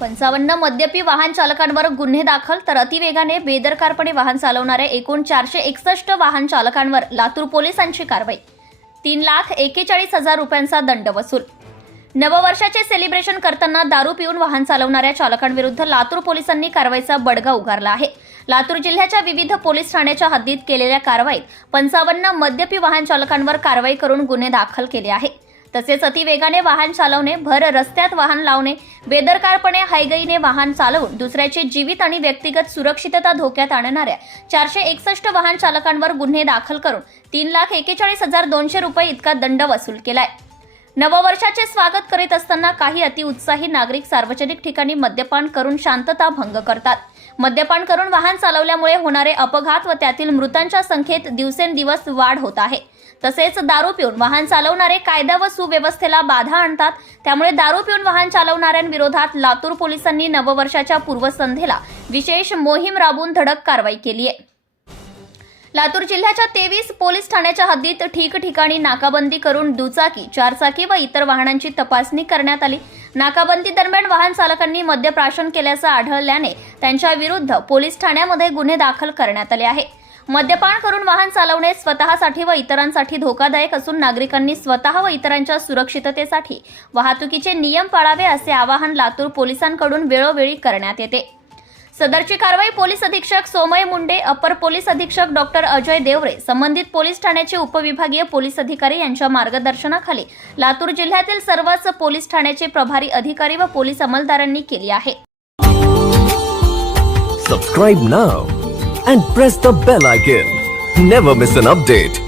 पंचावन्न मद्यपी वाहन चालकांवर गुन्हे दाखल तर अतिवेगाने बेदरकारपणे वाहन चालवणाऱ्या एकूण चारशे एकसष्ट वाहन चालकांवर लातूर पोलिसांची कारवाई. तीन लाख एकेचाळीस हजार रुपयांचा दंड वसूल. नववर्षाचे सेलिब्रेशन करताना दारू पिऊन वाहन चालवणाऱ्या चालकांविरुद्ध लातूर पोलिसांनी कारवाईचा बडगा उगारला आहे. लातूर जिल्ह्याच्या विविध पोलीस ठाण्याच्या हद्दीत केलेल्या कारवाईत पंचावन्न मद्यपी वाहन चालकांवर कारवाई करून गुन्हे दाखल केले आहे तसेच अतिवेगाने वाहन चालवणे भर रस्त्यात वाहन लावणे बेदरकारपणे हायगईने वाहन चालवून दुसऱ्याचे जीवित आणि व्यक्तिगत सुरक्षितता धोक्यात आणणाऱ्या चारशे एकसष्ट वाहन चालकांवर गुन्हे दाखल करून तीन लाख एकेचाळीस हजार दोनशे रुपये इतका दंड वसूल केलाय. नववर्षाचे स्वागत करीत असताना काही अतिउत्साही नागरिक सार्वजनिक ठिकाणी मद्यपान करून शांतता भंग करतात. मद्यपान करून वाहन चालवल्यामुळे होणारे अपघात व त्यातील मृतांच्या संख्येत दिवसेंदिवस वाढ होत आहे. तसेच दारू पिऊन वाहन चालवणारे कायदा व सुव्यवस्थेला बाधा आणतात. त्यामुळे दारू पिऊन वाहन चालवणाऱ्यांविरोधात लातूर पोलिसांनी नववर्षाच्या पूर्वसंध्येला विशेष मोहीम राबवून धडक कारवाई केली आहे. लातूर जिल्ह्याच्या तेवीस पोलीस ठाण्याच्या हद्दीत ठिकठिकाणी नाकाबंदी करून दुचाकी चारचाकी व इतर वाहनांची तपासणी करण्यात आली. नाकाबंदी दरम्यान वाहन चालकांनी मद्यप्राशन केल्याचं आढळल्याने त्यांच्या विरुद्ध पोलीस ठाण्यामध्ये गुन्हे दाखल करण्यात आले आहे मद्यपान करून वाहन चालवणे स्वतःसाठी व इतरांसाठी धोकादायक असून नागरिकांनी स्वतः व इतरांच्या सुरक्षिततेसाठी वाहतुकीचे नियम पाळावे असे आवाहन लातूर पोलिसांकडून वेळोवेळी करण्यात येते. सदरची कारवाई पोलीस अधीक्षक सोमय मुंडे अपर पोलीस अधीक्षक डॉक्टर अजय देवरे संबंधित पोलीस ठाण्याचे उपविभागीय पोलीस अधिकारी यांच्या मार्गदर्शनाखाली लातूर जिल्ह्यातील सर्वच पोलीस ठाण्याचे प्रभारी अधिकारी व पोलीस अंमलदारांनी केली आहे. Subscribe now and press the bell icon never miss an update